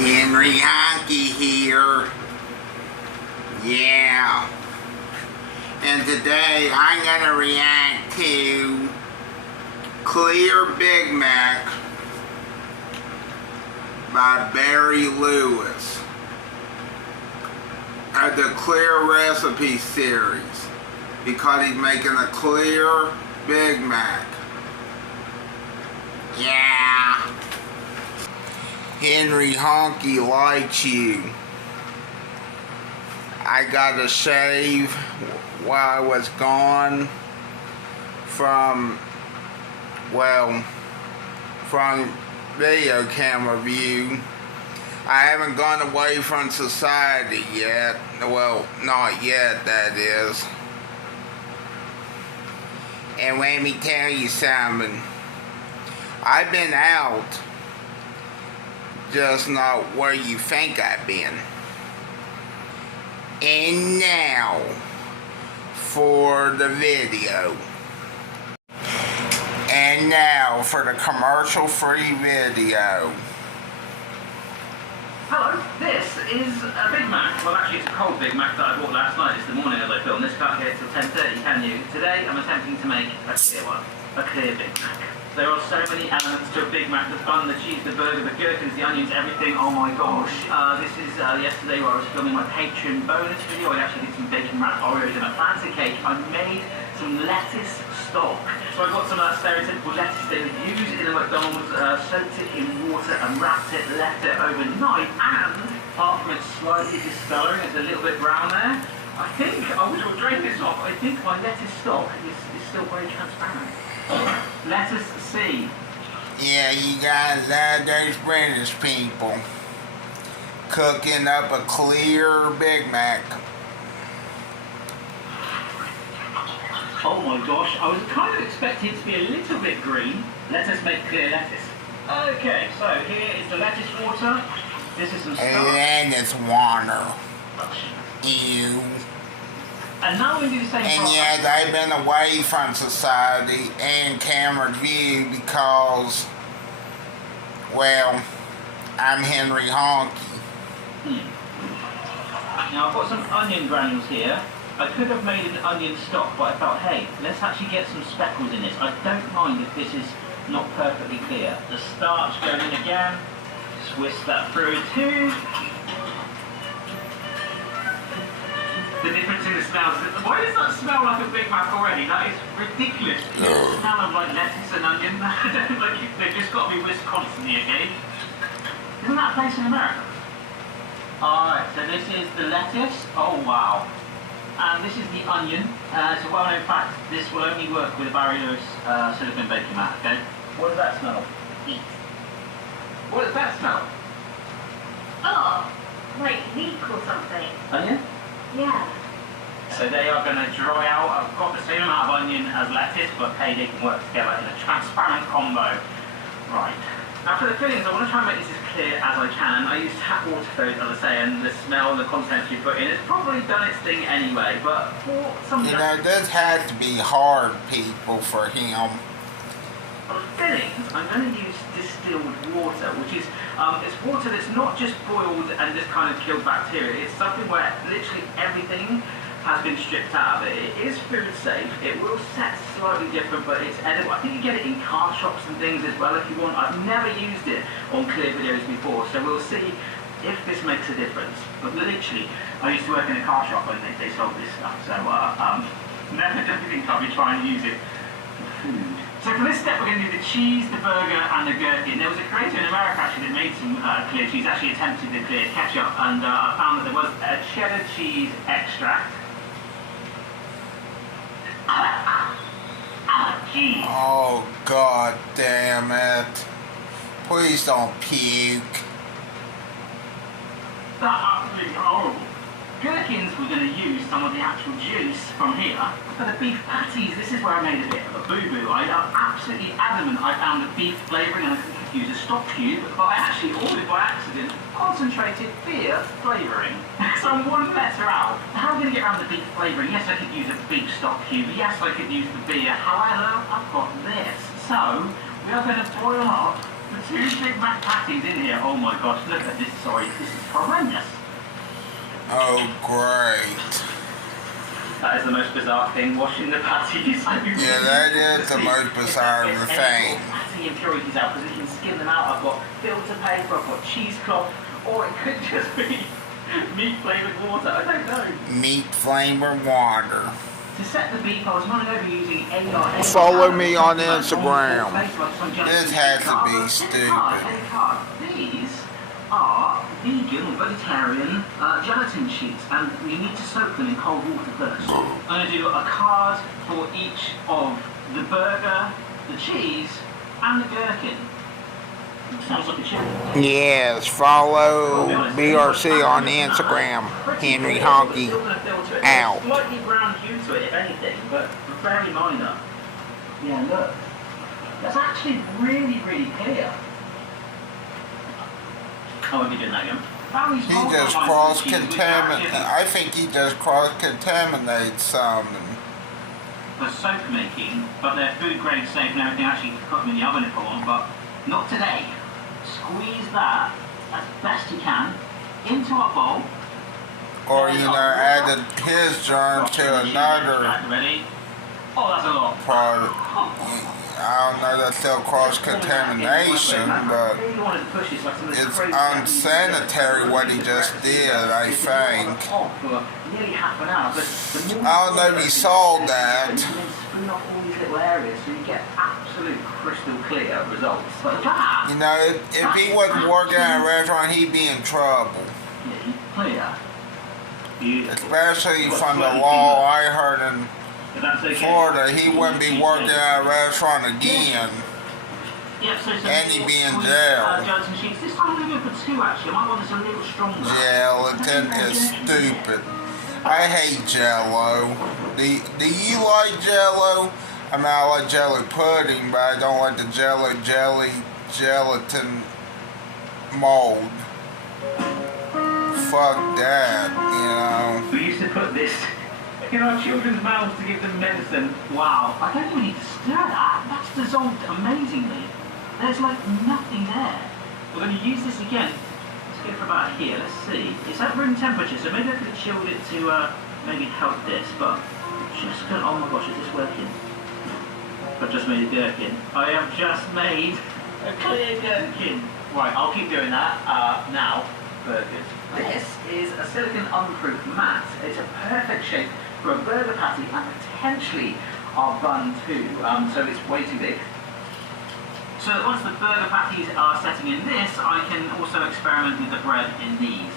Henry Hockey here. Yeah. And today I'm gonna react to Clear Big Mac by Barry Lewis of the Clear Recipe series, because he's making a Clear Big Mac. Yeah. Henry Honky likes you. I got to shave while I was gone from video camera view. I haven't gone away from society yet. Well, not yet, that is. And let me tell you something. I've been out, just not where you think I've been. And now for the video. And now for the commercial-free video. Hello, this is a Big Mac. Well, actually, it's a cold Big Mac that I bought last night. It's the morning as I filmed this. Can't get it till 10:30, can you? Today, I'm attempting to make a clear one. A clear Big Mac. There are so many elements to a Big Mac: the bun, the cheese, the burger, the gherkins, the onions, everything. Oh my gosh. This is yesterday where I was filming my Patreon bonus video. I actually did some bacon wrapped Oreos and a fancy cake. I made some lettuce stock. So I got some of that stereotypical lettuce they would use in a McDonald's, soaked it in water and wrapped it, left it overnight, and apart from it slightly discoloring, it's a little bit brown there. I think, I wish I would drain this off, I think my lettuce stock is still very transparent. Lettuce C. Yeah, you gotta love those British people cooking up a clear Big Mac. Oh my gosh, I was kind of expecting it to be a little bit green. Let us make clear lettuce. Okay, so here is the lettuce water. This is some starch. Lettuce water. Ew. And now we do the same And yes, I've been away from society and camera view because, well, I'm Henry Honky. Now I've got some onion granules here. I could have made an onion stock, but I thought, hey, let's actually get some speckles in this. I don't mind if this is not perfectly clear. The starch going in again. Just whisk that through too. The difference in the smells. Why does that smell like a Big Mac already? That is ridiculous. The smell of like lettuce and onion. They've just got to be whisked constantly, okay? Isn't that a place in America? Alright, so this is the lettuce. Oh wow. And this is the onion. It's a well-known fact. This will only work with a Barry Lewis silicone baking mat, okay? What does that smell? What does that smell? Oh, like leek or something. Onion? Yeah. So they are going to dry out. I've got the same amount of onion as lettuce, but hey, they can work together in a transparent combo. Right. Now for the fillings, I want to try and make this as clear as I can. I use tap water for it, as I say, and the smell and the contents you put in, it's probably done its thing anyway, but for some... You know, this has to be hard, people, for him. For fillings, I'm going to use distilled water, which is it's water that's not just boiled and just kind of killed bacteria. It's something where literally everything has been stripped out of it. It is food safe. It will set slightly different, but it's edible. I think you get it in car shops and things as well if you want. I've never used it on clear videos before, so we'll see if this makes a difference. But literally, I used to work in a car shop and they sold this stuff, so never think I'll be trying to use it for food. So for this step, we're going to do the cheese, the burger, and the gherkin. There was a creator in America actually that made some clear cheese, actually attempted the clear ketchup, and I found that there was a cheddar cheese extract. Cheese. Oh, God damn it. Please don't puke. That's absolutely horrible. Gherkins, we're going to use some of the actual juice from here. For the beef patties, this is where I made a bit of a boo-boo. I'm absolutely adamant I found the beef flavouring and I could use a stock cube, but I actually ordered by accident concentrated beer flavouring. So I'm one letter out. How are we going to get around the beef flavouring? Yes, I could use a beef stock cube. Yes, I could use the beer. However, I've got this. So we are going to boil up The 2 Big Mac patties in here. Oh my gosh, look at this. Sorry, this is horrendous. Oh, great. That is the most bizarre thing, washing the patties. Yeah, that is the most bizarre thing. Patty impurities out because we can skim them out. I've got filter paper, I've got cheesecloth, or it could just be meat flavoured water. I don't know. Meat flavored water. To set the beef, I was mulling over using AR. Follow me on Instagram. This has to be stupid. These are vegan or vegetarian gelatin sheets, and you need to soak them in cold water first. I'm going to do a card for each of the burger, the cheese, and the gherkin. Sounds like a chip. Yes, follow BRC on Instagram. Henry Honky out. Slightly brown hue to it, if anything, but very minor. Yeah, look. That's actually really, really clear. I won't be doing that again. He just cross-contaminated. I think he just cross-contaminated something. For soap making, but they're food grade safe and everything. Actually, you can put them in the oven if I want, but not today. Squeeze that as best you can into our bowl. Or, you know, add his germs to another Ready? Oh, that's a lot. product. I don't know, that's still cross-contamination, but it's unsanitary what he just did, I think. I don't know if he saw that. Spoon off all these little areas so you get absolute crystal clear results. But you know, if he wasn't working at a restaurant, he'd be in trouble. Clear. Especially from the law I heard in Florida, he wouldn't be working at a restaurant again. And he'd be in jail. This time I'm going to go for 2 actually. I might want this a little stronger. Gelatin is stupid. I hate Jello. Do you like Jello? I mean, I like jelly pudding, but I don't like the gelatin mold. Fuck that, you know. We used to put this in our children's mouths to give them medicine. Wow. I don't even need to stir that. That's dissolved amazingly. There's like nothing there. We're going to use this again. Let's go for about here. Let's see. It's at room temperature, so maybe I could have chilled it to maybe help this, but just going. Oh my gosh, is this working? I've just made a gherkin. I have just made a clear gherkin. Right, I'll keep doing that. Now, burgers. This is a silicone unproof mat. It's a perfect shape for a burger patty and potentially our bun too. So it's way too big. So once the burger patties are setting in this, I can also experiment with the bread in these.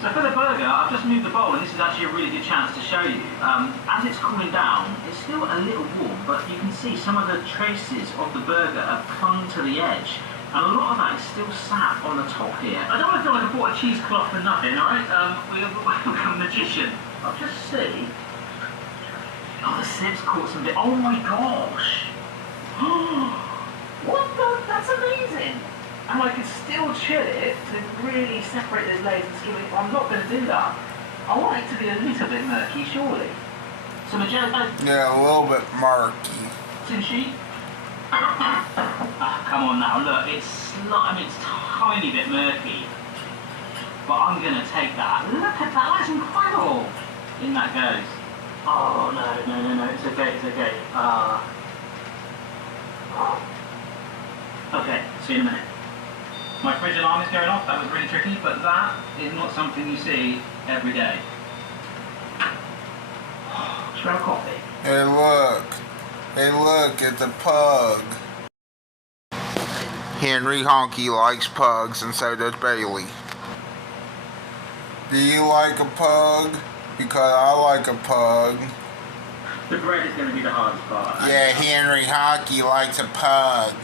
So for the burger, I've just moved the bowl, and this is actually a really good chance to show you. As it's cooling down, it's still a little warm, but you can see some of the traces of the burger have clung to the edge. And a lot of that is still sat on the top here. I don't want to feel like I bought a cheesecloth for nothing, alright? We're a magician. I'll just see. Oh, the sip's caught some bit. Oh my gosh! What the? That's amazing! And I could still chill it to really separate those layers and skim it. I'm not going to do that. I want it to be a little bit murky, surely. So Magenta. Yeah, a little bit murky. Sushi. Come on now, look, it's tiny bit murky. But I'm going to take that. Look at that, that's incredible. In that goes. Oh, no, it's okay, it's okay. Okay, see you in a minute. My fridge alarm is going off, that was really tricky, but that is not something you see every day. Smell coffee. Hey look, it's a pug. Henry Honky likes pugs, and so does Bailey. Do you like a pug? Because I like a pug. The bread is going to be the hardest part. Yeah, Henry Honky likes a pug.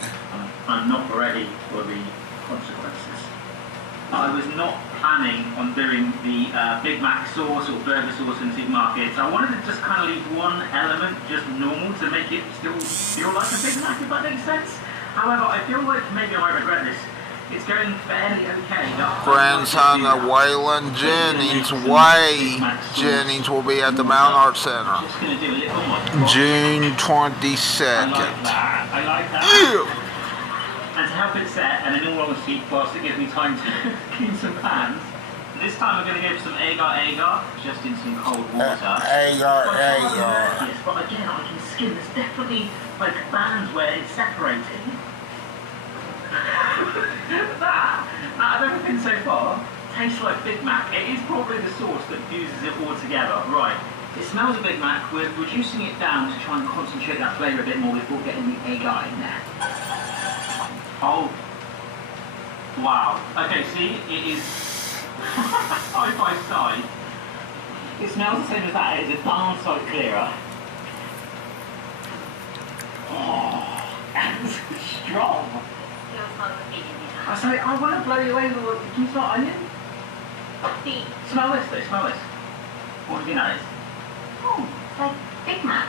I'm not ready for the consequences. I was not planning on doing the Big Mac sauce or burger sauce in supermarkets. I wanted to just kind of leave one element just normal to make it still feel like a Big Mac, if that makes sense. However, I feel like maybe I might regret this. It's going fairly okay. Grandson of Waylon Jennings. Jennings will be at the Mount Art Center. Just going to do a little more. June 22nd. I like that. And to help it set, and in all honesty, whilst it gives me time to clean some pans, this time we're going to give some agar, just in some cold water. Agar. Yes, but again, I can skim. There's definitely like bands where it's separating. That, out of everything so far, tastes like Big Mac. It is probably the sauce that fuses it all together. Right, it smells of Big Mac. We're reducing it down to try and concentrate that flavour a bit more before getting the agar in there. Oh, wow. Okay, see, it is side by side. It smells the same as that. It is a darn sight clearer. Oh, and strong. I want to blow you away with all. Can you smell onion? Smell this, though. Smell this. What do you know? Oh, it's like Big Mac.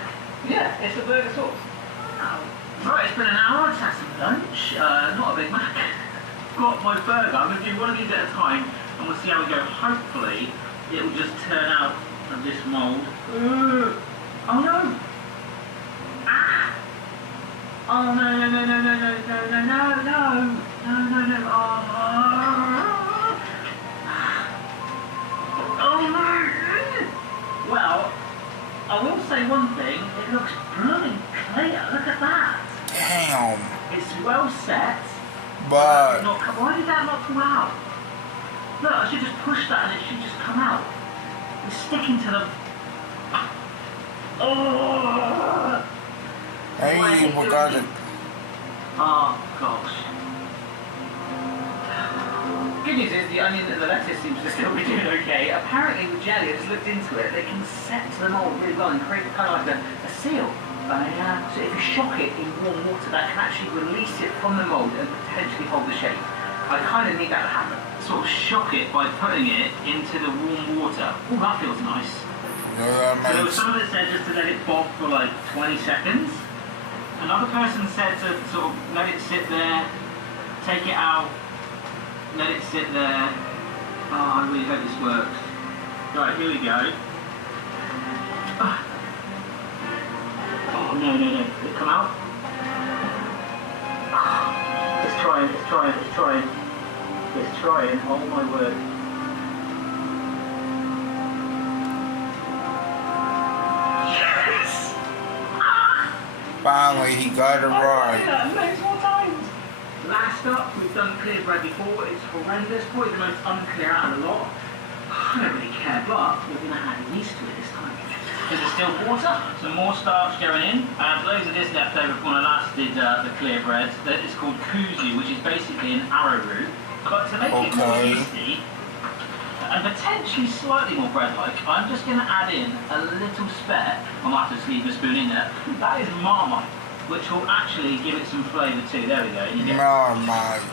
Yeah, it's a burger sauce. Wow. Right, it's been an hour. Let's have some lunch. Not a Big Mac. Got my burger. I'm going to do one of these at a time, and we'll see how we go. Hopefully, it will just turn out of this mould. Oh no! Ah! Oh no! Oh no! Well, I will say one thing. It looks blooming clear. Look at that. Damn. It's well set. But Why did that not come out? Look, I should just push that and it should just come out. It's sticking to the... Oh! hey, you forgot it. Oh, gosh. Good news is the onion and the lettuce seems to still be doing okay. Apparently with jelly, I just looked into it, they can set to the mould really well and create kind of like a seal. So if you shock it in warm water, that can actually release it from the mould and potentially hold the shape. I kind of need that to happen. Sort of shock it by putting it into the warm water. Oh, that feels nice. Yeah, So there was some of it said just to let it bob for like 20 seconds. Another person said to sort of let it sit there, take it out, let it sit there. Oh, I really hope this works. Right, here we go. Oh, no. Did it come out? It's trying. Oh, my word. Yes! Finally, he got it right. That loads more times. Last up, we've done clear bread before. It's horrendous. Probably the most unclear out of the lot. I don't really care, but we're going to add yeast to it this time. There's distilled water, some more starch going in. Loads of this left over from when I last did the clear bread. It's called kuzu, which is basically an arrowroot. But to make it more yeasty, and potentially slightly more bread-like, I'm just going to add in a little spare. I might have to leave a spoon in there. That is Marmite, which will actually give it some flavour too. There we go. Marmite.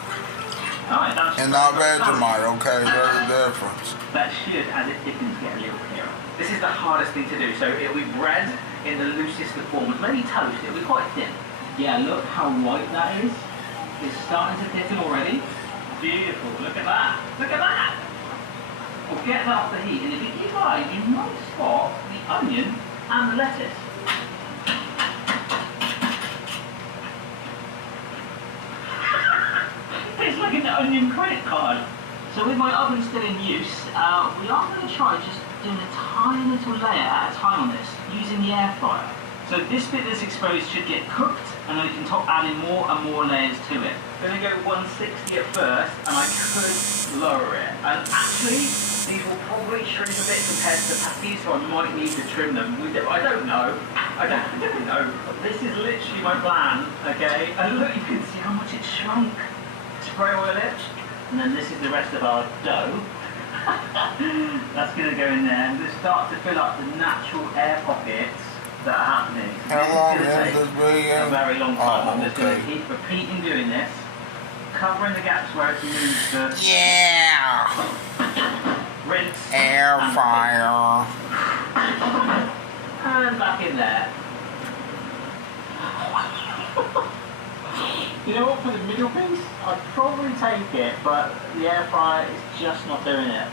Alright, that's... And not Vegemite, okay? There's a difference. That should, as it thickens, get a little clearer. This is the hardest thing to do, so it'll be bread in the loosest of forms. Maybe toast, it'll be quite thin. Yeah, look how white that is. It's starting to thicken already. Beautiful, look at that. Look at that! We'll get that off the heat, and if you keep your eye, you might spot the onion and the lettuce. It's like an onion credit card. So with my oven still in use, we are going to try just doing a tiny little layer at a time on this, using the air fryer. So this bit that's exposed should get cooked, and then we can top adding more and more layers to it. I'm going to go 160 at first, and I could lower it. And actually, these will probably shrink a bit compared to the patties, so I might need to trim them. I don't know. I don't know. This is literally my plan, okay? And look, you can see how much it's shrunk. Spray oil it, and then this is the rest of our dough. That's going to go in there, and just start to fill up the natural air pockets that are happening. How long is this video? A very long time. I'm just going to okay. keep repeating doing this, covering the gaps where it moves the Yeah! rinse, Air fryer. and back in there. You know what, for the middle piece, I'd probably take it, but the air fryer is just not doing it.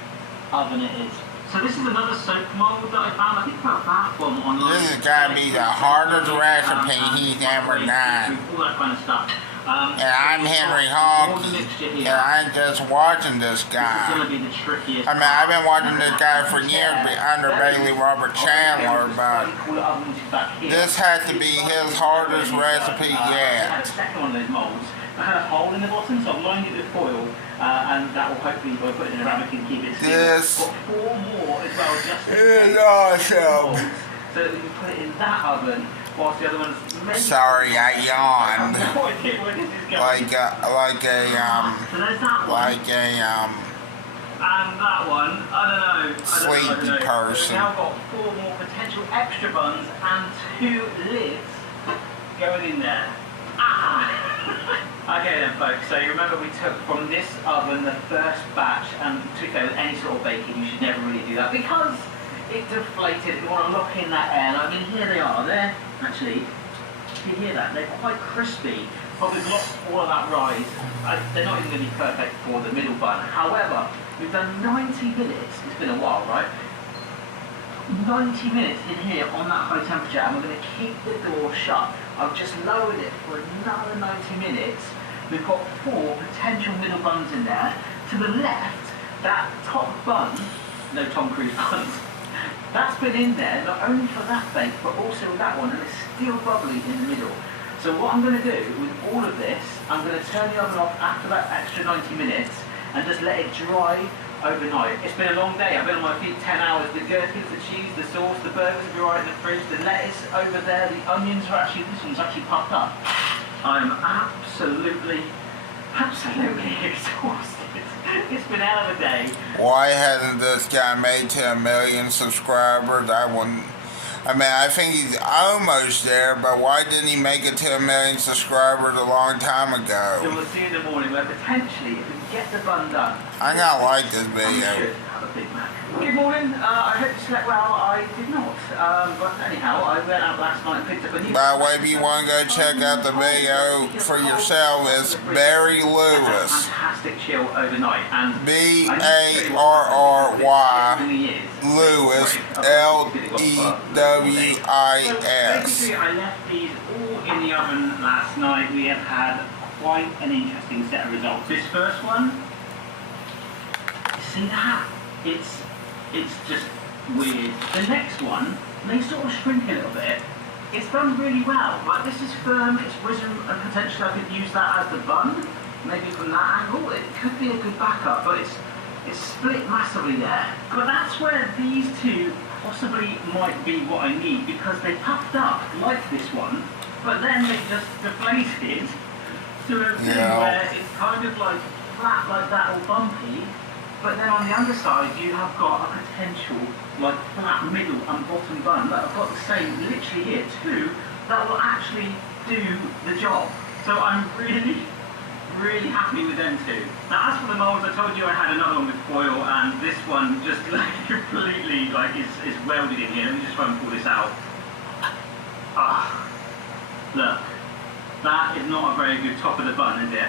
Oven it is. So this is another soap mold that I found. I think I found one online. This has got to be the hardest recipe he's ever done. All that kind of stuff. And I'm Henry Honky, and I'm just watching this guy. This is going to be the trickiest. I mean, I've been watching this guy for years under Bailey Robert Chandler, but this has to be his hardest recipe I yet. had a second one of those molds. I had a hole in the bottom, so I've lined it with foil, and that will hopefully, by putting it in a ramekin, keep it sealed. This Got 4 more as well, just is awesome. so that we can put it in that oven, whilst the other one's maybe... Sorry, I yawned. I have no idea where this is going. Like a So there's that one. And that one, I don't know. Sleepy person. We've now got 4 more potential extra buns and 2 lids going in there. Okay then folks, so you remember we took from this oven the first batch, and to be fair with any sort of baking you should never really do that because it deflated. You want to lock in that air, and I mean here they are, they're actually, you hear that, they're quite crispy, but we've lost all of that rise. They're not even going to be perfect for the middle bun. However, we've done 90 minutes, it's been a while, right? 90 minutes in here on that high temperature, and we're going to keep the door shut. I've just lowered it for another 90 minutes. We've got 4 potential middle buns in there. To the left, that top bun, no Tom Cruise buns, that's been in there not only for that bake but also that one, and it's still bubbly in the middle. So what I'm going to do with all of this, I'm going to turn the oven off after that extra 90 minutes and just let it dry overnight. It's been a long day. I've been on my feet 10 hours. The gherkins, the cheese, the sauce, the burgers will be right in the fridge. The lettuce over there, the onions are actually, this one's actually puffed up. I'm absolutely exhausted. It's been a hell of a day. Why hasn't this guy made to 1 million subscribers? I think he's almost there, but why didn't he make it to 1 million subscribers a long time ago? So we'll see in the morning where potentially, if we can get the bun done, I gotta like this video. I should have a Big Mac. Good morning. I hope you slept well. I did not. But anyhow, I went out last night and picked up a new... By the way, if you want to go check out the video for yourself, it's Barry Lewis. Fantastic chill overnight. And B-A-R-R-Y Lewis, L-E-W-I-S. Basically, I left these all in the oven last night. We have had quite an interesting set of results. This first one, see that? It's just weird. The next one, they sort of shrink a little bit. It's done really well. Like, this is firm, it's risen, and potentially I could use that as the bun. Maybe from that angle, it could be a good backup, but it's split massively there. But that's where these two possibly might be what I need, because they puffed up like this one, but then they just deflated to a thing where it's kind of like flat like that or bumpy. But then on the underside, you have got a potential, like, flat middle and bottom bun that have got the same, literally here, 2 that will actually do the job. So I'm really, really happy with them 2. Now, as for the molds, I told you I had another one with foil, and this one just like completely, like, is welded in here. Let me just try and pull this out. Look. That is not a very good top of the bun, is it?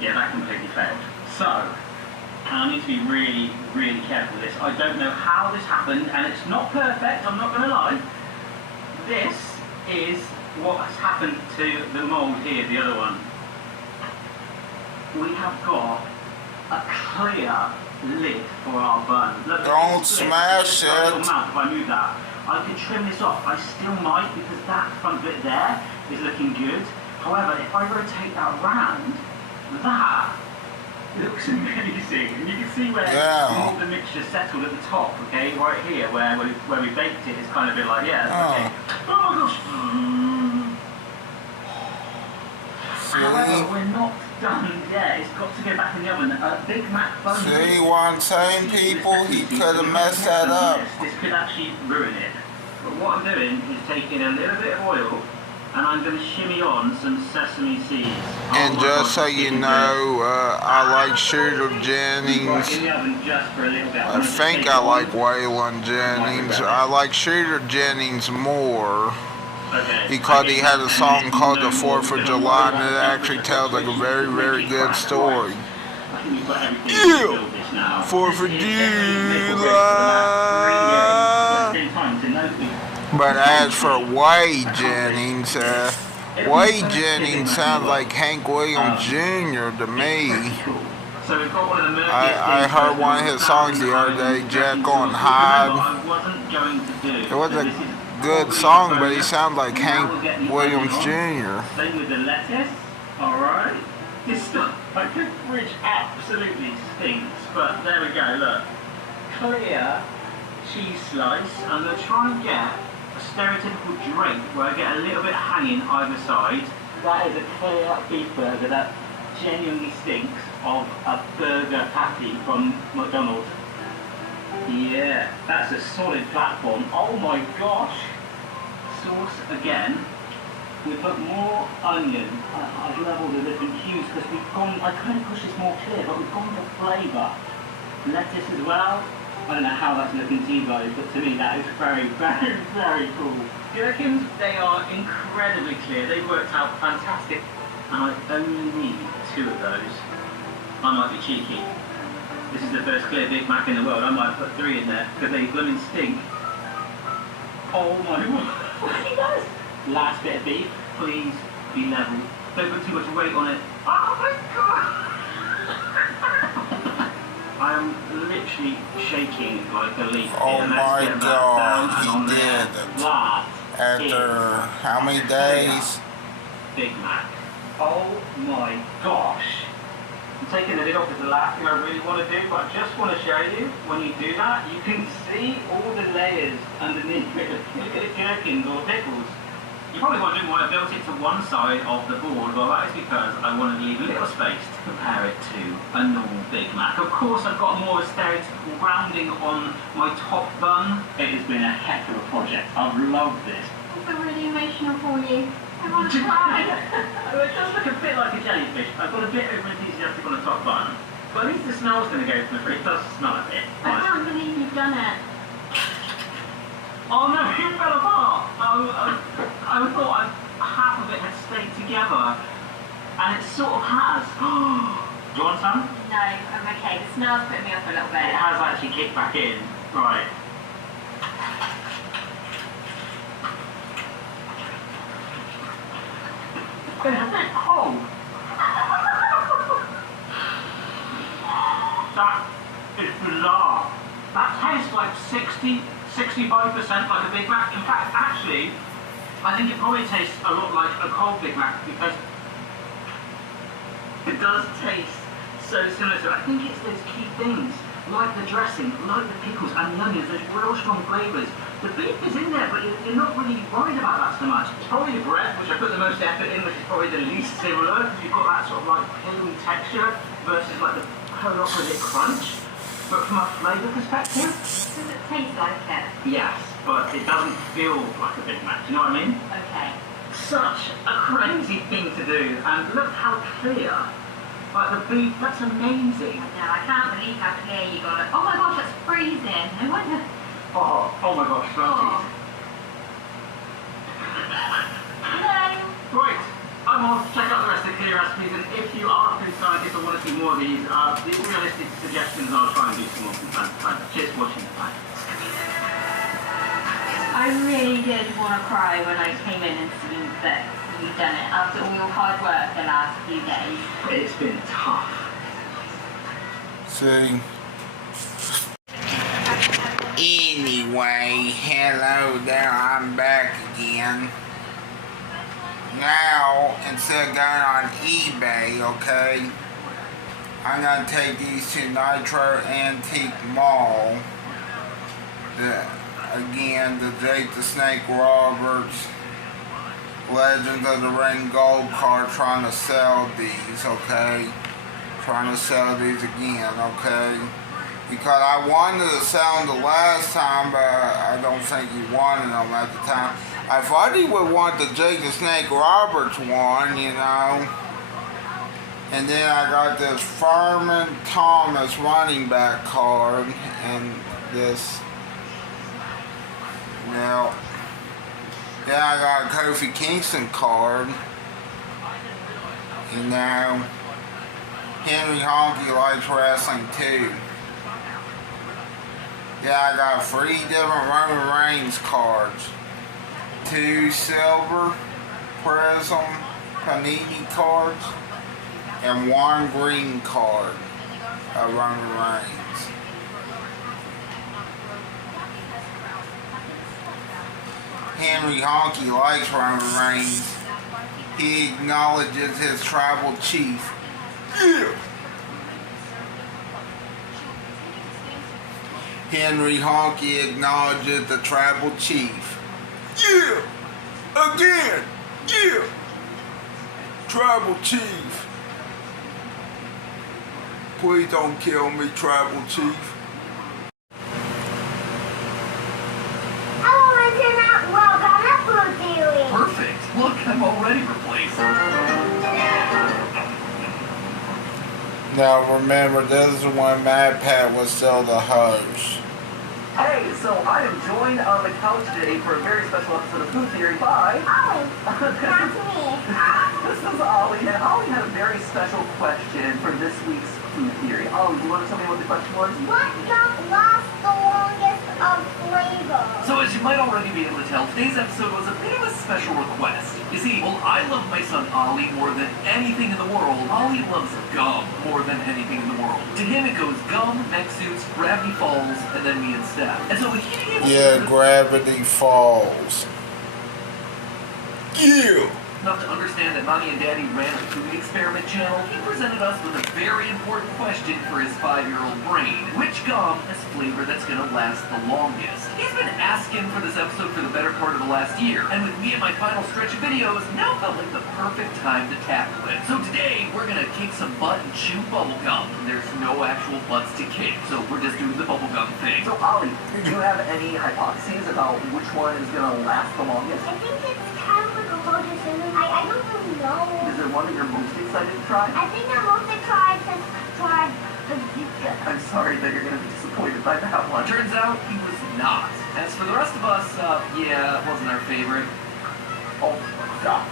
Yeah, that completely failed. So, and I need to be really, really careful with this. I don't know how this happened, and it's not perfect, I'm not going to lie. This is what has happened to the mould here, the other one. We have got a clear lid for our bun. Look, don't smash it. If I move that, I could trim this off. I still might, because that front bit there is looking good. However, if I rotate that round, that looks amazing, and you can see where all the mixture settled at the top, okay, right here, where we baked it, it's kind of a bit like, okay. Oh my gosh! However, we're not done yet, it's got to go back in the oven. Big Mac bun. See what I'm saying, people? He could have messed that up. This could actually ruin it. But what I'm doing is taking a little bit of oil, and I'm going to shimmy on some sesame seeds. And just so you know, I like Shooter Jennings. I think I like Waylon Jennings. I like Shooter Jennings more because he had a song called The 4th of July, and it actually tells like a very, very good story. Yeah! now. 4th of This is generally Michael Briggs for the last 3 days. At the same time, to note the- But as for Wade Jennings, Wade Jennings sounds like Hank Williams Jr. to me. So we've got one of the I heard one of his songs the other day, Jekyll and Hyde. It was a good song, but he sounds like Hank Williams Jr. Same with the lettuce, alright. This stuff, like this bridge absolutely stinks, but there we go, look. Clear cheese slice. I'm going to try and get a stereotypical drape where I get a little bit hanging either side. That is a clear beef burger that genuinely stinks of a burger patty from McDonald's. Yeah, that's a solid platform. Oh my gosh. Sauce again. We put more onion. I love all the different hues because we've gone, I kind of push this more clear, but we've gone for flavour. Lettuce as well. I don't know how that's looking to you guys, but to me that is very, very, very cool. Gherkins, they are incredibly clear. They've worked out fantastic. And I only need 2 of those. I might be cheeky. This is the first clear Big Mac in the world. I might put 3 in there because they blooming stink. Oh my god. Look at those. Last bit of beef, please be level. Don't put too much weight on it. Oh my god! I am literally shaking like a leaf. Oh my god, he did it. After how many days? Big Mac. Oh my gosh. I'm taking the lid off is the last thing I really want to do, but I just want to show you, when you do that, you can see all the layers underneath it. Look at the gherkins or pickles. You're probably wondering why I built it to one side of the board. Well, that is because I wanted to leave a little space to compare it to a normal Big Mac. Of course, I've got more of a stereotypical rounding on my top bun. It has been a heck of a project. I've loved this. I feel really emotional for you. I want to cry. It does look a bit like a jellyfish. I've got a bit over enthusiastic on the top bun. But at least the smell's going to go for free. It does smell a bit. I can't believe you've done it. Oh no, it fell apart! I thought half of it had stayed together. And it sort of has. Do you want some? No, I'm okay. The smell's put me off a little bit. It has actually kicked back in. Right. It's a bit cold. That is bizarre. That tastes like 65% like a Big Mac. In fact, actually, I think it probably tastes a lot like a cold Big Mac because it does taste so similar to it. I think it's those key things, like the dressing, like the pickles and the onions, those real strong flavours. The beef is in there, but you're not really worried about that so much. It's probably the bread, which I put the most effort in, which is probably the least similar, because you've got that sort of like pillowy texture versus like the polar opposite crunch. But from a flavour perspective, Does it taste like it? yes, but it doesn't feel like a Big Mac. Do you know what I mean? Okay. Such a crazy thing to do, and look how clear. Like the beef, that's amazing. No, I can't believe how clear you got it. Oh my gosh, that's freezing. No wonder. Oh my gosh, Oh. Hello. Right, I'm off. Check out the rest of the clear recipes, and if you are a food scientist or want to see more of these, the realistic suggestions, I'll try and do some more from time to time. Cheers for watching. Bye. I really did want to cry when I came in and seen that you've done it after all your hard work the last few days. It's been tough. See. Anyway, hello there, I'm back again. Now, instead of going on eBay, okay, I'm gonna take these to Nitro Antique Mall. Again, the Jake the Snake Roberts Legends of the Ring Gold card, trying to sell these, okay? Trying to sell these again, okay? Because I wanted to sell them the last time, but I don't think he wanted them at the time. I thought he would want the Jake the Snake Roberts one, you know. And then I got this Furman Thomas running back card and this, you know. Then I got a Kofi Kingston card, you know. Henry Honky likes wrestling too. Yeah, I got 3 different Roman Reigns cards. 2 silver Prism Panini cards and 1 green card of Roman Reigns. Henry Honky likes Roman Reigns. He acknowledges his tribal chief. Yeah. Henry Honky acknowledges the tribal chief. Yeah! Again! Yeah! Tribal chief. Please don't kill me, tribal chief. Hello, Internet. Welcome to Food Theory. Perfect. Look, I'm already replaced. Now remember, this is when Mad Pat was still the host. Hey, so I am joined on the couch today for a very special episode of Food Theory by... Ollie, that's me. This is Ollie, and Ollie had a very special question for this week's Food Theory. Ollie, you want to tell me what the question was? What gum lasts the longest of flavor? So as you might already be able to tell, today's episode was a bit of a special request. You see, well, I love my son Ollie more than anything in the world. Ollie loves gum more than anything in the world. To him it goes gum, mech suits, Gravity Falls, and then me and Steph. And so he became Gravity Falls. Yeah! enough to understand that Mommy and Daddy ran a food experiment channel, he presented us with a very important question for his 5-year-old brain. Which gum has flavor that's gonna last the longest? He's been asking for this episode for the better part of the last year, and with me in my final stretch of videos, now felt like the perfect time to tackle it. So today, we're gonna kick some butt and chew bubblegum. There's no actual butts to kick, so we're just doing the bubblegum thing. So Ollie, do you have any hypotheses about which one is gonna last the longest? I think it's kind of like a lotus cinnamon. I don't really know. Is there one that you're most excited to try? I think I'm most excited to try the pizza. I'm sorry that you're going to be disappointed by that one. Turns out he was not. As for the rest of us, yeah, it wasn't our favorite. Oh, God.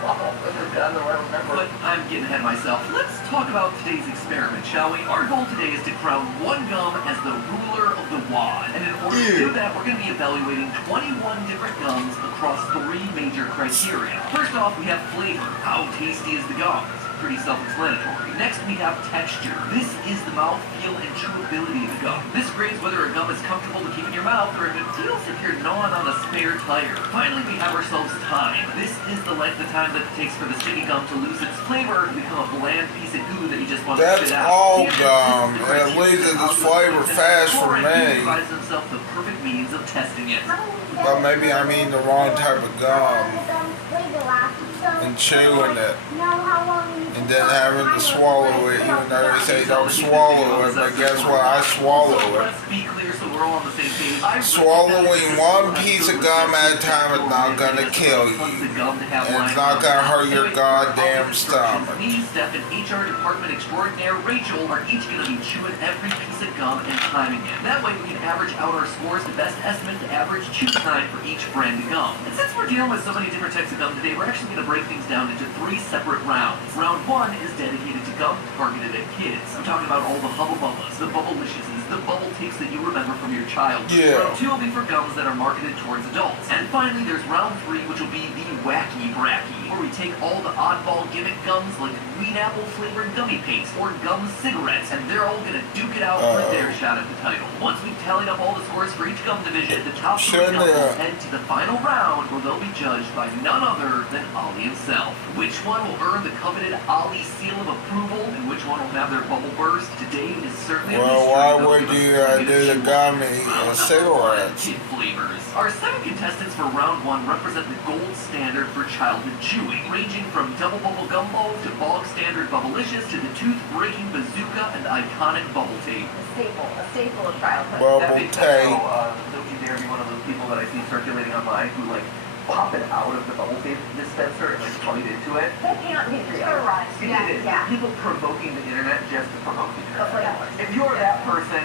Oh, I don't remember. But I'm getting ahead of myself. Let's talk about today's experiment, shall we? Our goal today is to crown one gum as the ruler of the WAD. And in order to do that, we're going to be evaluating 21 different gums across 3 major criteria. First off, we have flavor. How tasty is the gum? Pretty self-explanatory. Next, we have texture. This is the mouthfeel and chewability of the gum. This grades whether a gum is comfortable to keep in your mouth or if it feels like you're gnawing on a spare tire. Finally, we have ourselves time. This is the length of time that it takes for the sticky gum to lose its flavor and become a bland piece of goo that you just want to spit out. That's all gum, and it loses its flavor fast for me. He provides himself the perfect means of testing it. But maybe I'm eating the wrong type of gum and chewing it, and then having to swallow it, even though they say don't swallow it, but guess what, I swallow it. Let's be clear so we're all on the same page. Swallowing one piece of gum at a time is not gonna kill you, and it's not gonna hurt your goddamn stomach. Me, Steph, and HR department extraordinaire Rachel are each gonna be chewing every piece of gum and timing it. That way we can average out our scores, the best estimate to average chew time for each brand of gum. And since we're dealing with so many different types of gum today, we're actually gonna break things down into 3 separate rounds. Round 1 is dedicated to gum targeted at kids. I'm talking about all the Hubba Bubbas, the Bubbliciouses, the bubble tapes that you remember from your childhood. Yeah. Round 2 will be for gums that are marketed towards adults. And finally, there's round 3, which will be the Wacky Bracky, where we take all the oddball gimmick gums like green apple flavored gummy paste or gum cigarettes, and they're all gonna duke it out for their shot at the title. Once we've tallied up all the scores for each gum division, the top 3 gums will head to the final round, where they'll be judged by none other than Ollie himself. Which one will earn the coveted Ollie seal of approval, and which one will have their bubble burst? Today is certainly a mystery. Well, why would you do the gummy cigarettes? Kid flavors. Our 7 contestants for round 1 represent the gold standard for childhood chewing, ranging from double bubble gumballs to bog standard Bubblicious to the tooth-breaking bazooka and iconic bubble tape. A staple of childhood. Bubble tape. Don't you dare be one of those people that I see circulating online who like pop it out of the bubble tape dispenser and like bite into it. They can't be terrorized. It is. Yeah. People provoking the internet just to provoke the internet. Yeah. If you're that person,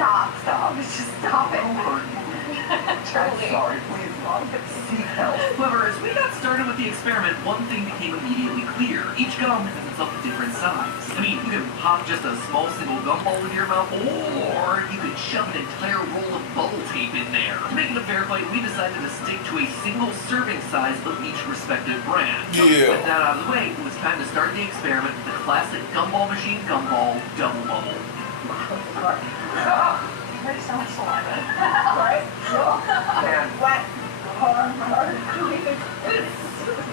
Stop. Just stop it. I'm sorry, please, Mom. Seek help. However, as we got started with the experiment, one thing became immediately clear. Each gum has itself a different size. I mean, you can pop just a small single gumball into your mouth, or you could shove an entire roll of bubble tape in there. To make it a fair fight, we decided to stick to a single serving size of each respective brand. So with that out of the way, it was time to start the experiment with the classic gumball machine gumball double bubble. There's so much saliva. Right? Man, Wet. Hard.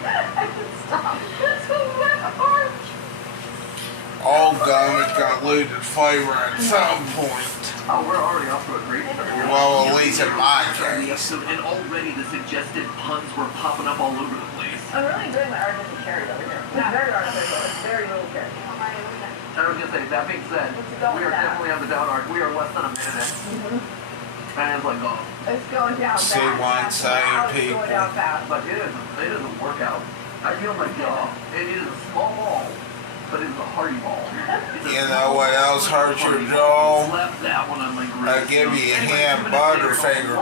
I can stop. That's so wet. Hard. All gum has got diluted flavor at some point. oh, we're already off to a great start. Well, at least in my case. And already the suggested puns were popping up all over the place. I'm really enjoying my artificial cherry over here. It's very artificial. It's very little cherry. I was going to say, that being said, we are definitely on the down arc. We are less than a minute in. And it's like, oh. It's going down fast. See one side people. It's going down fast. But it is a workout. I feel my jaw. It is a small ball, but it is a hearty ball. You know what else hurts your jaw? Left that one on my grip. I'll give you a ham butterfinger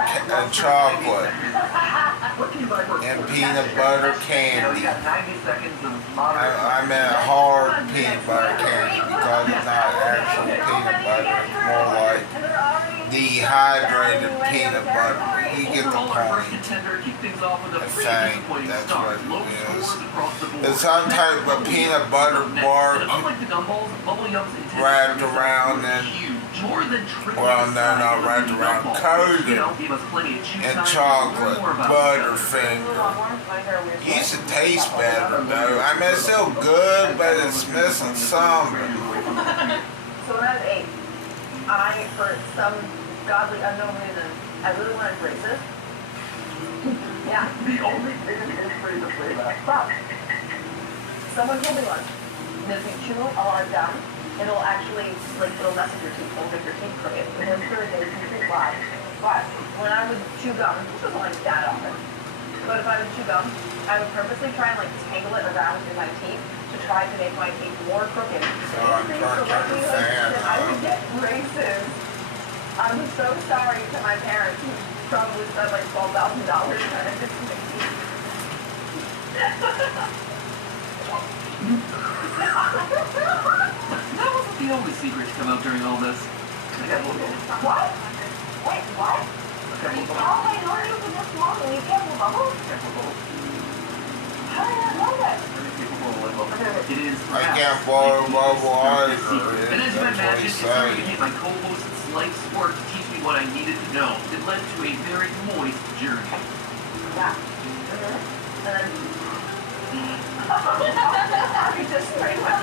chocolate and peanut butter candy. You got 90 seconds of moderate. I meant hard peanut butter candy because it's not actual peanut butter. It's more like dehydrated peanut butter. You get the point. I think that's what it is. It's some type of peanut butter bark wrapped around and, well, no, not wrapped around, coated in chocolate, Butterfinger. Used to taste better though. I mean, it's still good, but it's missing something. So when I was 8, I, for some godly unknown reason, I really wanted braces. Yeah. The only thing is for you to play that. But someone told me once that if you chew a lot of gum, it'll actually, like, it'll mess with your teeth. It'll make your teeth crooked. And then sure, they can fly. But when I would chew gum, this wasn't like that often, but if I would chew gum, I would purposely try and, like, tangle it around in my teeth to try to make my teeth more crooked. Oh, I'm not a fan. I would get braces. I'm so sorry to my parents who probably spent like $12,000 trying to fix my teeth. That wasn't the only secret to come out during all this. I got a little. What? Wait, what? Oh, I know you for this long and you can't move bubbles? How did I know that? It is I can't blow a bubble either. And as you might That's what imagine, he it started to said. hit my co-host's life spark to teach me what I needed to know. It led to a very moist journey. Yeah. And then... I just pretty much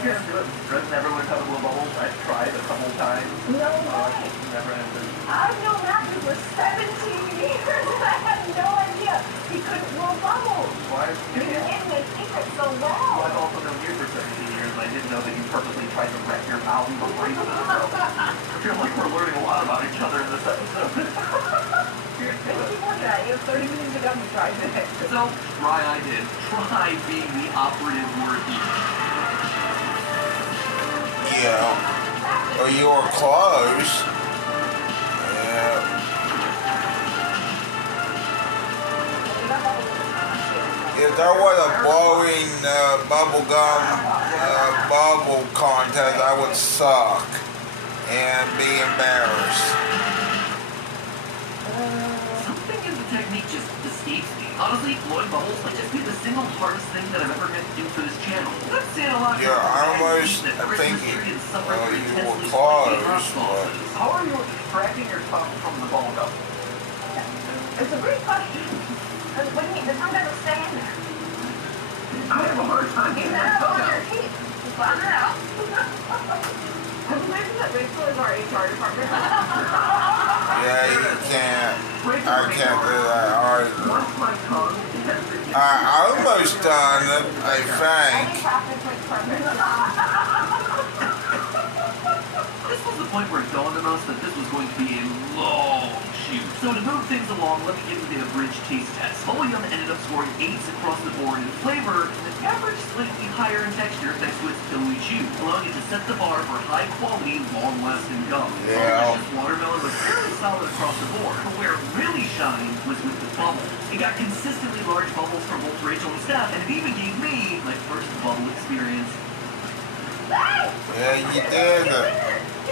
You guys do it. Fred never learned how to blow bubbles. I've tried a couple times. No way. Never ended. I've known Matthew for 17 years and I had no idea he couldn't blow bubbles. Why? You've been in my secret so Well, well. I've also known you for 17 years, and I didn't know that you purposely tried to wreck your mouth for braces. So I feel like we're learning a lot about each other in this episode. Keep working at it. You have 30 minutes ago you tried it. So, try I did. Try being the operative word here. Yeah. Oh, you were close. Yeah. If there was a blowing bubblegum bubble contest, I would suck and be embarrassed. Something in the technique just escapes me. Honestly, blowing bubbles might just be the single hardest thing that I've ever had to do for this channel. Let's say a lot. You're almost thinking, well, you were close, but... How are you extracting your tongue from the bubble gum? It's a great question. What do you mean? The tongue doesn't stay in there. I have a hard time getting my tongue on out. your teeth. Just flatten it out. Have you mentioned that Rachel is our HR department? Yeah, you can't. I can't do that either. Once my tongue I almost done it, I think. This was the point where it dawned on us that this was going to be a long shoot. So to move things along, let me give you the abridged taste test. Bubblegum ended up scoring 8s across the board in flavor, and the average slightly higher in texture thanks to its pillowy chew, allowing it to set the bar for high-quality, long-lasting gum. Yeah. Delicious watermelon was fairly solid across the board, but where it really shined was with the bubbles. It got consistently large bubbles from both Rachel and Steph, and it even gave me my first bubble experience. Yeah, you did it.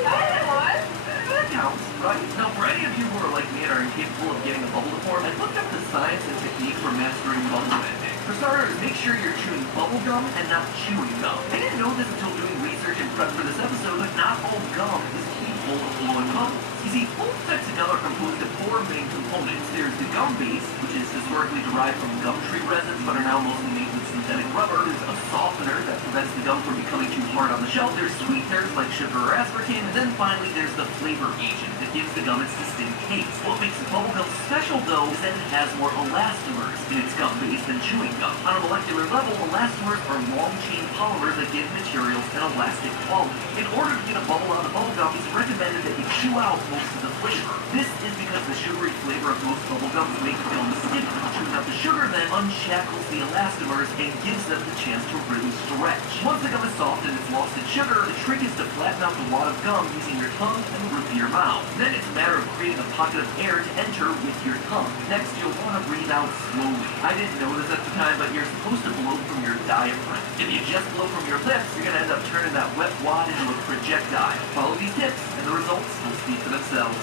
That counts, right? Now, for any of you who are like me and are incapable of getting a bubble to form, I looked up the science and technique for mastering bubble bending. For starters, make sure you're chewing bubble gum and not chewing gum. I didn't know this until doing research and prep for this episode, but not all gum is capable of blowing bubbles. You see, both types of gum are composed of 4 main components. There's the gum base, which is historically derived from gum tree resins, but are now mostly made with synthetic rubber. There's a softener that prevents the gum from becoming too hard on the shelf. There's sweeteners like sugar or aspartame, and then finally there's the flavor agent that gives the gum its distinct taste. What makes bubblegum special, though, is that it has more elastomers in its gum base than chewing gum. On a molecular level, elastomers are long-chain polymers that give materials an elastic quality. In order to get a bubble out of bubblegum, it's recommended that you chew out most of the flavor. This is because the sugary flavor of most bubblegums makes the gum sticky. Chewing out the sugar then unshackles the elastomers and gives them the chance to really stretch. Once the gum is soft and it's lost its sugar, the trick is to flatten out the wad of gum using your tongue and the roof of your mouth. Then it's a matter of creating a pocket of air to enter with your tongue. Next, you'll want to breathe out slowly. I didn't know this at the time, but you're supposed to blow from your diaphragm. If you just blow from your lips, you're going to end up turning that wet wad into a projectile. Follow these tips, and the results will speak for themselves.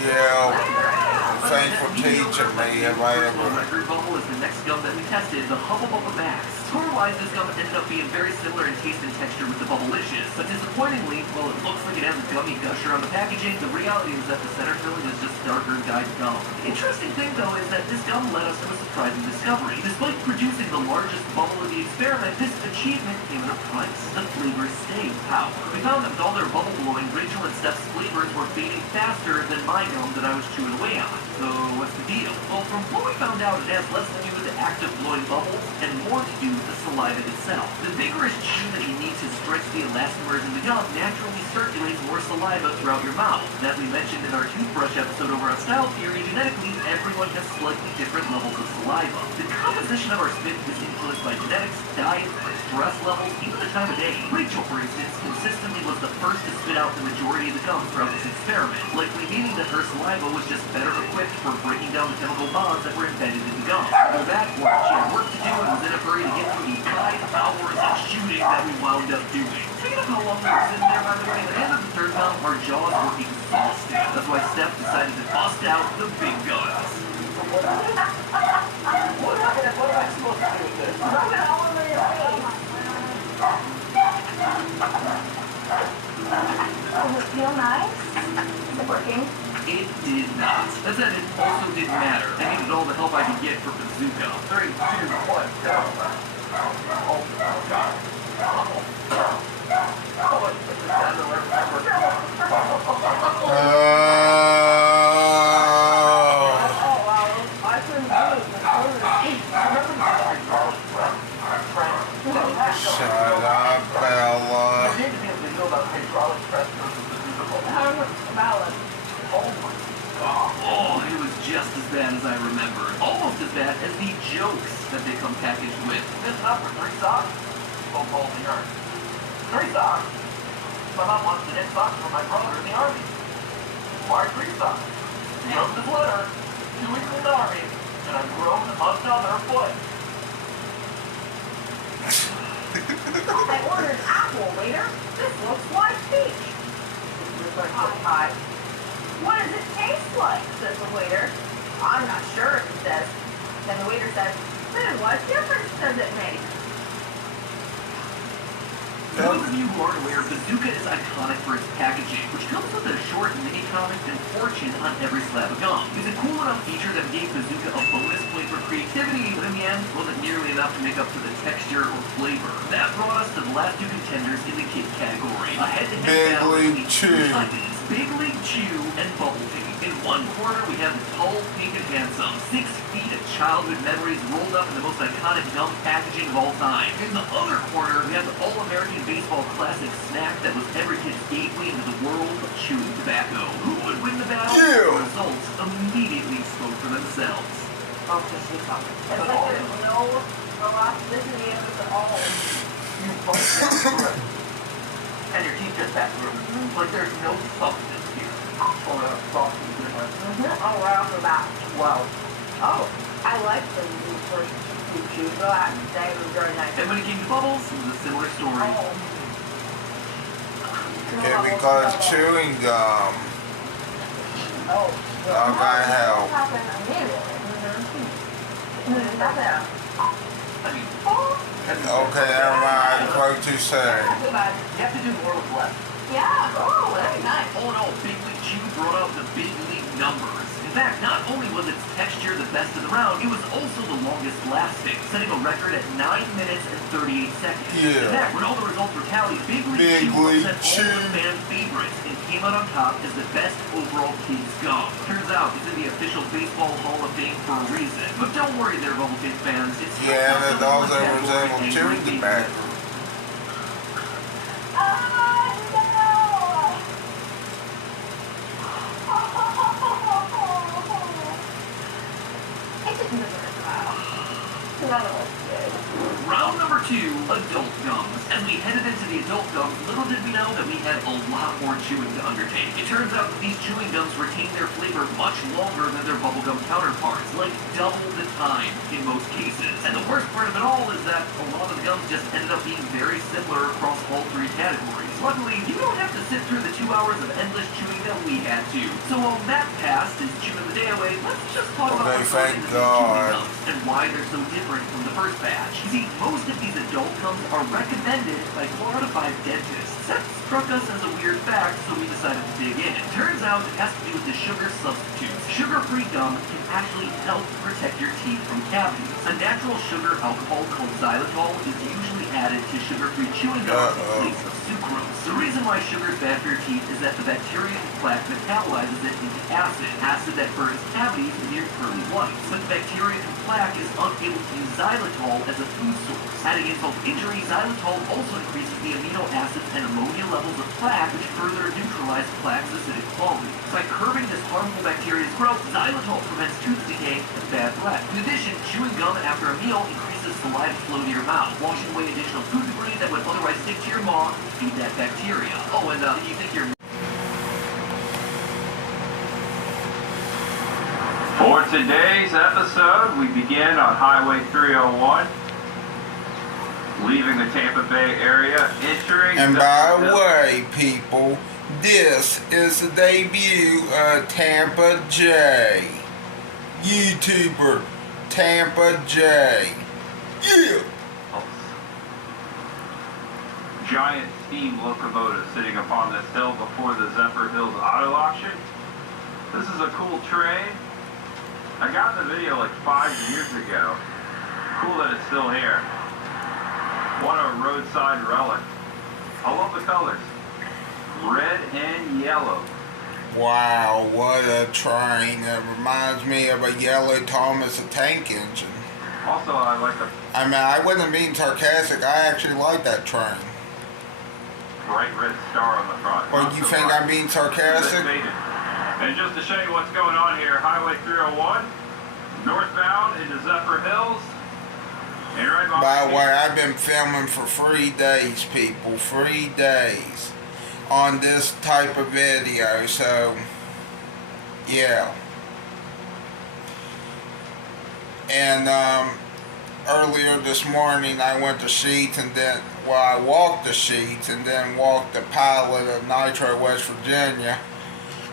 Yeah, thanks for teaching me if I ever... Record bubble is the next gum that we tested, the Hubba Bubba Max. Score-wise, this gum ended up being very similar in taste and texture with the Bubblicious, but disappointingly, while it looks like it has a gummy gusher on the packaging, the reality is that the center filling is just darker dyed gum. The interesting thing, though, is that this gum led us to a surprising discovery. Despite producing the largest bubble of the experiment, this achievement came at a price: the flavor staying power. We found that with all their bubble blowing, Rachel and Steph's flavors were fading faster than my gum that I was chewing away on. So what's the deal? Well, from what we found out, it has less to do with the act of blowing bubbles and more to do with the saliva itself. The vigorous chew that you need to stretch the elastomers in the gum naturally circulates more saliva throughout your mouth. And as we mentioned in our toothbrush episode over on Style Theory, genetically, everyone has slightly different levels of saliva. The composition of our spit is influenced by genetics, diet, stress levels, even the time of day. Rachel, for instance, consistently was the first to spit out the majority of the gum throughout this experiment, likely meaning that her saliva was just better equipped for breaking down the chemical bonds that were embedded in the gum. Go back for it, she had work to do and was in a hurry to get through the 5 hours of shooting that we wound up doing. Speaking of how long we were sitting there, by the way, at the end of the third gum, our jaws were exhausted. That's why Steph decided to bust out the big guns. What am I supposed to do with this? Rub it all over your face. Does it feel nice? Is it working? It did not. That said, it also didn't matter. I needed all the help I could get for Bazooka. 3, 2, 1, go. Oh, God. Shut up, Bella. Oh, it was just as bad as I remembered. Almost as bad as the jokes that they come packaged with. This is up for 3 socks? Oh, Paul in the Army. 3 socks? My mom wants to knit socks for my brother in the Army. Why 3 socks? He wrote this letter, 2 weeks in the Army, and I've grown another foot. I ordered apple, waiter. This looks like peach. Hi. What does it taste like? Says the waiter. I'm not sure, he says. Then the waiter says, then what difference does it make? For those of you who aren't aware, Bazooka is iconic for its packaging, which comes with a short mini-comic and fortune on every slab of gum. It's a cool enough feature that gave Bazooka a bonus point for creativity, but in the end, wasn't nearly enough to make up for the texture or flavor. That brought us to the last 2 contenders in the kid category. A head-to-head battle between 2 titans, Big League Chew and Bubble Tea. In one corner, we have the tall, pink, and handsome 6 feet of childhood memories rolled up in the most iconic gum packaging of all time. In the other corner, we have the All-American Baseball Classic snack that was every kid's gateway into the world of chewing tobacco. Who would win the battle? Yeah. The results immediately spoke for themselves. It's like there's no elasticity in this at all. You bite it, and your teeth just back through. Like there's no substance here. Oh, sauce is different. Oh, right off the bat. Wow. Oh, I like the new first two chews. So they were very nice. And when it came to bubbles, it was a similar story. Oh. Yeah, because chewing gum, Oh. not gonna help. I mean, Okay, never mind. I spoke too soon. you have to do more with less. Yeah. Oh, that'd be nice. All in all, Big League Chew brought out the big league numbers. In fact, not only was its texture the best of the round, it was also the longest lasting, setting a record at 9 minutes and 38 seconds. Yeah. In fact, when all the results were tallied, Big League Chew upset all the fan favorites and came out on top as the best overall kids gum. Turns out it's in the official Baseball Hall of Fame for a reason. But don't worry there, Bubble Tea fans. It's still Yeah, not that the also one resembles category chewing and great tobacco. Round number 2, adult gums. As we headed into the adult gums, little did we know that we had a lot more chewing to undertake. It turns out that these chewing gums retain their flavor much longer than their bubblegum counterparts, like double the time in most cases. And the worst part of it all is that a lot of the gums just ended up being very similar across all 3 categories. Luckily, you don't have to sit through the 2 hours of endless chewing that we had to. So while that passed is chewing the day away, let's just talk about what's going into these chewing gums and why they're so different from the first batch. You see, most of these adult gums are recommended by 4 out of 5 dentists. That struck us as a weird fact, so we decided to dig in. It turns out it has to do with the sugar substitutes. Sugar-free gum can actually help protect your teeth from cavities. A natural sugar alcohol called xylitol is usually added to sugar-free chewing gum in place of sucrose. The reason why sugar is bad for your teeth is that the bacteria in plaque metabolizes it into acid that burns cavities in your pearly whites. But the bacteria in plaque is unable to use xylitol as a food source. Adding insult to injury, xylitol also increases the amino acids and ammonia levels of plaque, which further neutralize plaque's acidic quality. By curbing this harmful bacteria's growth, xylitol prevents tooth decay and bad breath. In addition, chewing gum after a meal increases saliva flow to your mouth, washing away additional food debris that would otherwise stick to your maw and feed that bacteria. Oh, and if you think you're... For today's episode, we begin on Highway 301, leaving the Tampa Bay area, entering... And by the way, people, this is the debut of Tampa J. YouTuber Tampa J. Yeah! Giant steam locomotive sitting upon this hill before the Zephyr Hills Auto Auction. This is a cool train. I got the video like 5 years ago. Cool that it's still here. What a roadside relic. I love the colors. Red and yellow. Wow, what a train. It reminds me of a yellow Thomas the Tank Engine. Also, I like the I mean, I wasn't being sarcastic. I actually like that train. bright red star on the front. Or you think I'm being sarcastic? And just to show you what's going on here, Highway 301, northbound into Zephyr Hills. And right By the way, I've been filming for 3 days, people. 3 days on this type of video, so yeah. And earlier this morning I went to Sheets and then, well, I walked to Sheets and then walked to Pilot of Nitro, West Virginia.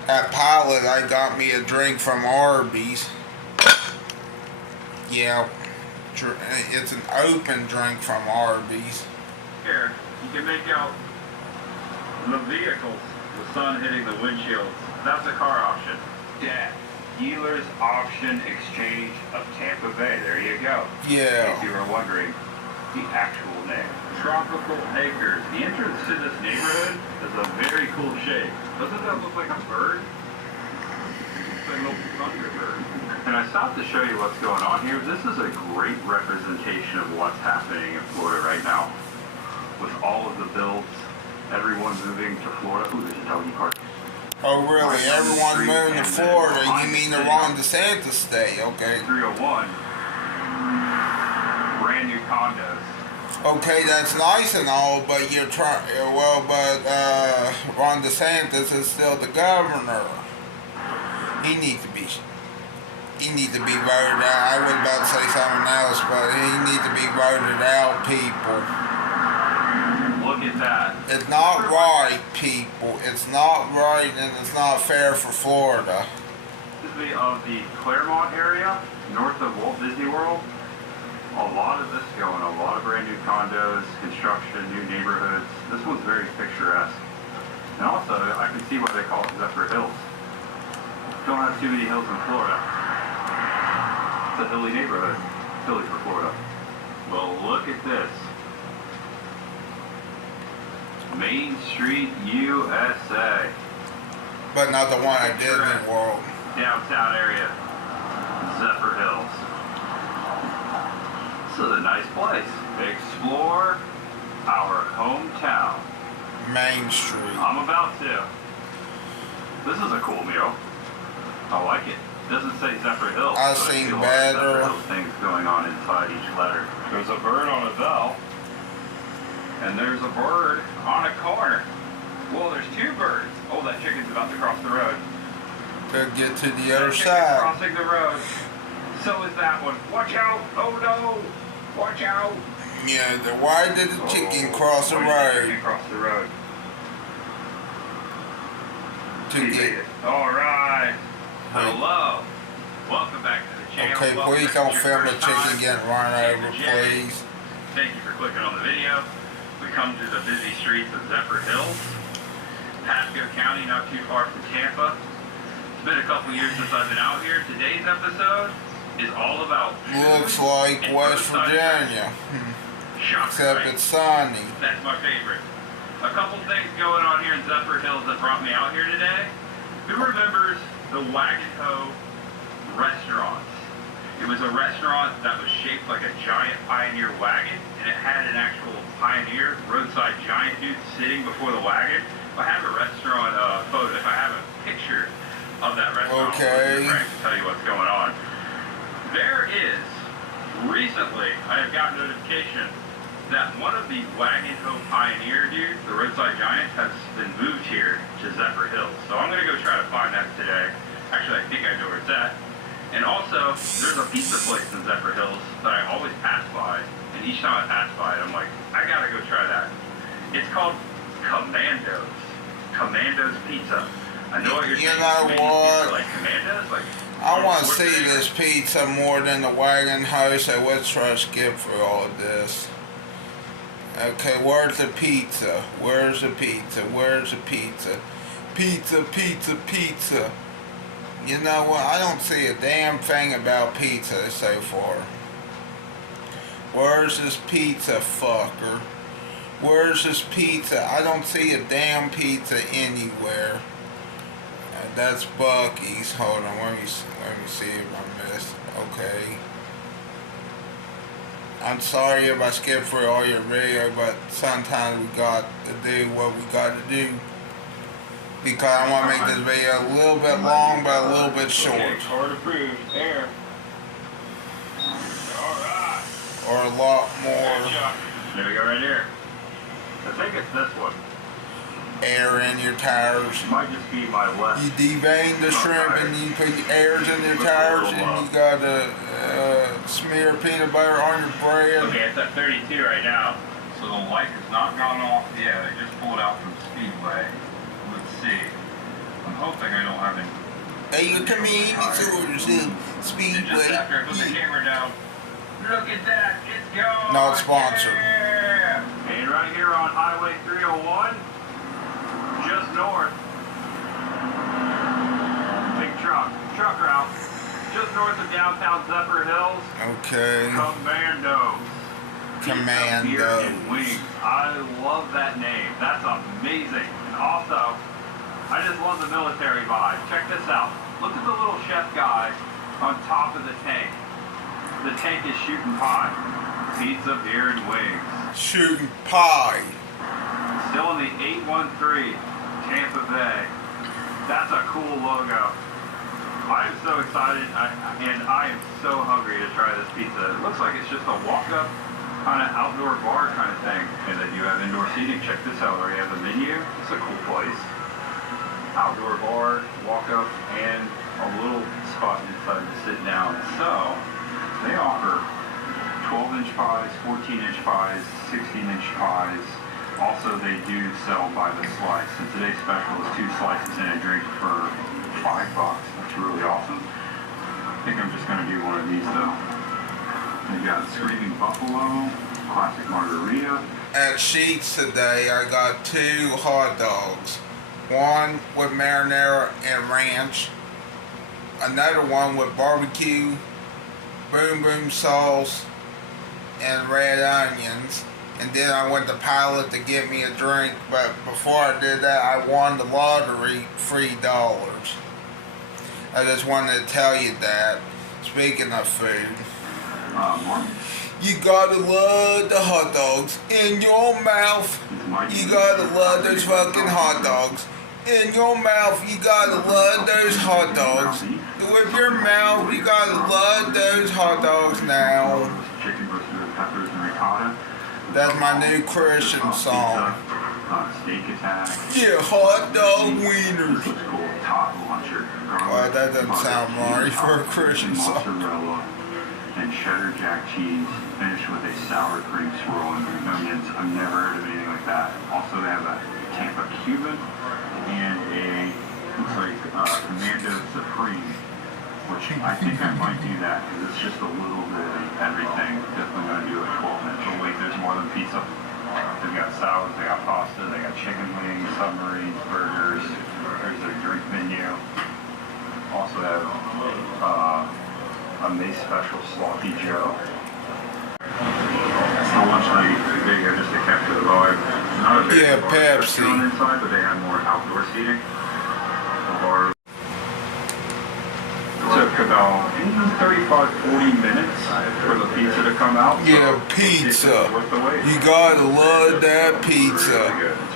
At Pilot, I got me a drink from Arby's. Yeah, it's an open drink from Arby's. Here, you can make out the vehicles, the sun hitting the windshields. That's a car auction. Yeah, Dealers Auction Exchange of Tampa Bay. There you go. Yeah. In case you were wondering. the actual name. Tropical Acres. The entrance to this neighborhood is a very cool shape. Doesn't that look like a bird? It's like a little thunderbird. And I stopped to show you what's going on here. This is a great representation of what's happening in Florida right now. With all of the builds, everyone moving to Florida. Ooh, there's a doggy park. Oh, really? Everyone's moving to Florida. You mean the Ron DeSantis state? Okay. 301. Brand new condos. Okay, that's nice and all, but you're trying. Well, but Ron DeSantis is still the governor. He needs to be voted out. I was about to say something else, but he needs to be voted out, people. Look at that. It's not right, people. It's not right, and it's not fair for Florida. This is of the Claremont area, north of Walt Disney World. A lot of this going, a lot of brand new condos, construction, new neighborhoods. This one's very picturesque. And also, I can see why they call it Zephyr Hills. Don't have too many hills in Florida. It's a hilly neighborhood. Hilly for Florida. Well, look at this. Main Street, USA. But not the one at Disney World. Downtown area. Zephyr Hills. This is a nice place. Explore our hometown. Main Street. I'm about to. This is a cool meal. I like it. Doesn't say Zephyr Hills. I've but I seen see a lot of Zephyr better. Hills things going on inside each letter. There's a bird on a bell. And there's a bird on a corner. Well, there's two birds. Oh, that chicken's about to cross the road. To get to the other Chicken's side. crossing the road. So is that one. Watch out! Oh no! Watch out! Yeah, why did the chicken cross the Why did the road? chicken cross the road? To get. Alright. Hello. Welcome back to the channel. Okay, Welcome please if don't it's your film the first time. chicken getting run over, This is Jerry. please. Thank you for clicking on the video. We come through the busy streets of Zephyr Hills, Pasco County, not too far from Tampa. It's been a couple years since I've been out here. Today's episode is all about Looks like West Virginia. Shocker, Except right? it's sunny. That's my favorite. A couple things going on here in Zephyr Hills that brought me out here today. Who remembers the Wagon Ho restaurants? It was a restaurant that was shaped like a giant Pioneer wagon, and it had an actual Pioneer roadside giant dude sitting before the wagon. If I have a restaurant photo, if I have a picture of that restaurant, Okay. Frank to tell you what's going on. There is, recently, I have gotten notification that one of the Wagon Ho Pioneer dudes, the roadside giant, has been moved here to Zephyr Hills. So I'm going to go try to find that today. Actually, I think I know where it's at. And also, there's a pizza place in Zephyr Hills that I always pass by. And each time I pass by it, I'm like, I got to go try that. It's called Commando's. Commando's Pizza. I know what you're You saying. know Maybe what? pizza like Commando's? Like, I want to what's see your this pizza more than the Wagon Ho, so let's try to skip through all of this. Okay, where's the pizza? Where's the pizza? Where's the pizza? Pizza, pizza, pizza. You know what? I don't see a damn thing about pizza so far. Where's this pizza, fucker? Where's this pizza? I don't see a damn pizza anywhere. That's Bucky's. Hold on, let me see if I missed. Okay. I'm sorry if I skipped through all your video, but sometimes we got to do what we got to do. Because I want to make this video a little bit long, but a little bit short. Okay, card approved. Air. Alright. Or a lot more There we go right here. I think it's this one. air in your tires. Might just be my left. You devein the shrimp and you put airs in your tires and you got to smear peanut butter on your bread. Okay, it's at 32 right now. So the light has not gone off yet. I just pulled out from Speedway. Let's see. I'm hoping I don't have any. Hey, you come in, it's orders in Just Speedway. after I put the camera down. Look at that, it's gone. Not sponsored. Yeah. And right here on Highway 301, just north. Big truck route. Just north of downtown Zephyr Hills. Okay. Commando's. Commando. Beer and Wings. I love that name. That's amazing. And also, I just love the military vibe. Check this out. Look at the little chef guy on top of the tank. The tank is shooting pie. Pizza, beer, and wings. Shooting pie. Still in the 813, Tampa Bay. That's a cool logo. I am so excited, and I am so hungry to try this pizza. It looks like it's just a walk-up kind of outdoor bar kind of thing. And then you have indoor seating. Check this out. Already have the menu. It's a cool place. Outdoor bar, walk-up, and a little spot inside to sit down. So, they offer 12-inch pies, 14-inch pies, 16-inch pies. Also, they do sell by the slice. And today's special is 2 slices and a drink for $5. That's really awesome. I think I'm just going to do one of these though. They got Screaming Buffalo, classic margarita. At Sheets today, I got 2 hot dogs. One with marinara and ranch. Another one with barbecue, boom boom sauce, and red onions. And then I went to Pilot to get me a drink, but before I did that, I won the lottery $3. I just wanted to tell you that. Speaking of food, you gotta love the hot dogs in your mouth. You gotta love those fucking hot dogs in your mouth. You gotta love those hot dogs. With your mouth, you gotta love those hot dogs now. Chicken roasted with peppers and ricotta. That's my new Christian song. Steak attack. Yeah, hot dog wieners. This looks cool. Top launcher. Well, that doesn't sound right for a Christian song. Mozzarella and cheddar jack cheese, finished with a sour cream swirl and onions. I've never heard of anything like that. Also, they have a Tampa Cuban and a looks like Commando Supreme, which I think I might do that because it's just a little bit of everything. Definitely gonna do a 12-inch. Oh wait, there's more than pizza. They've got salads, they got pasta, they got chicken wings, submarines, burgers. There's their drink menu. Also have a May special Sloppy Joe. So lunch night video just to capture the vibe. Not a big bar Pepsi. Inside, but they have more outdoor seating. The bar took about 35-40 minutes for the pizza to come out. Yeah, pizza. You gotta love that pizza.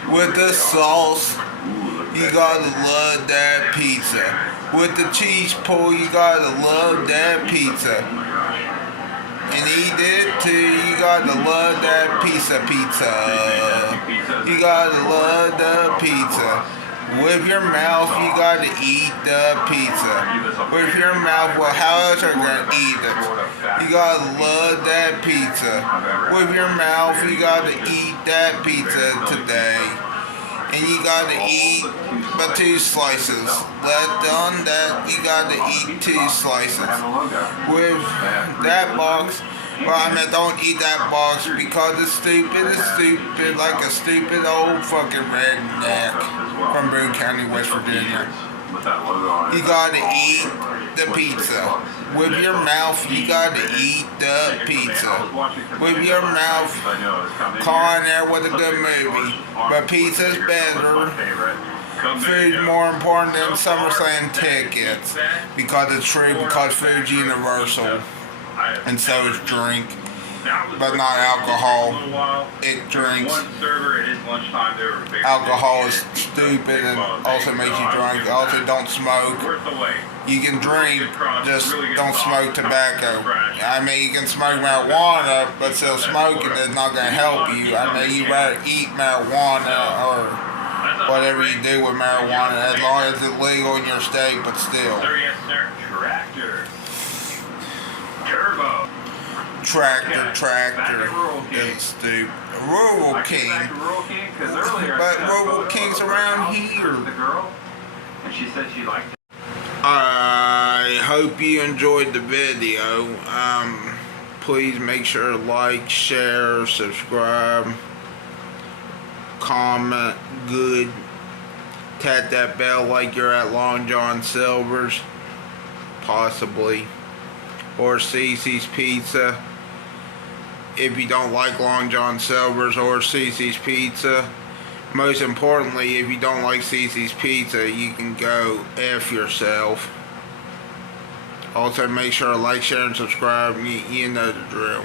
With the sauce, you gotta love that pizza. With the cheese pull, you gotta love that pizza. And eat it too, you gotta love that pizza. You gotta love the pizza. With your mouth, you gotta eat the pizza. With your mouth, well, how else are you gonna eat it? You gotta love that pizza. With your mouth, you gotta eat that pizza today. And you gotta eat but 2 slices. On that, you gotta eat 2 slices. With that box, well, I mean, don't eat that box because it's stupid. It's stupid, like a stupid old fucking redneck from Boone County, West Virginia. You gotta eat the pizza. With your mouth, you gotta eat the pizza. With your mouth, Con Air was a good movie, but pizza's better. Food's more important than SummerSlam tickets, because it's true, because food's universal, and so is drink. But not alcohol. It drinks. Alcohol is stupid and also makes you drunk. Also, don't smoke. You can drink, just don't smoke tobacco. I mean, you can smoke marijuana, but still smoking is not going to help you. I mean, you better eat marijuana or whatever you do with marijuana, as long as it's legal in your state, but still. Tractor. Turbo. Tractor is stupid. Rural King. But Rural King's around here. And she said she liked it. I hope you enjoyed the video. Please make sure to like, share, subscribe, comment good. Tap that bell like you're at Long John Silver's, possibly, or Cece's Pizza. if you don't like Long John Silver's or Cece's Pizza. Most importantly, if you don't like Cece's Pizza, you can go F yourself. Also, make sure to like, share, and subscribe. You know the drill.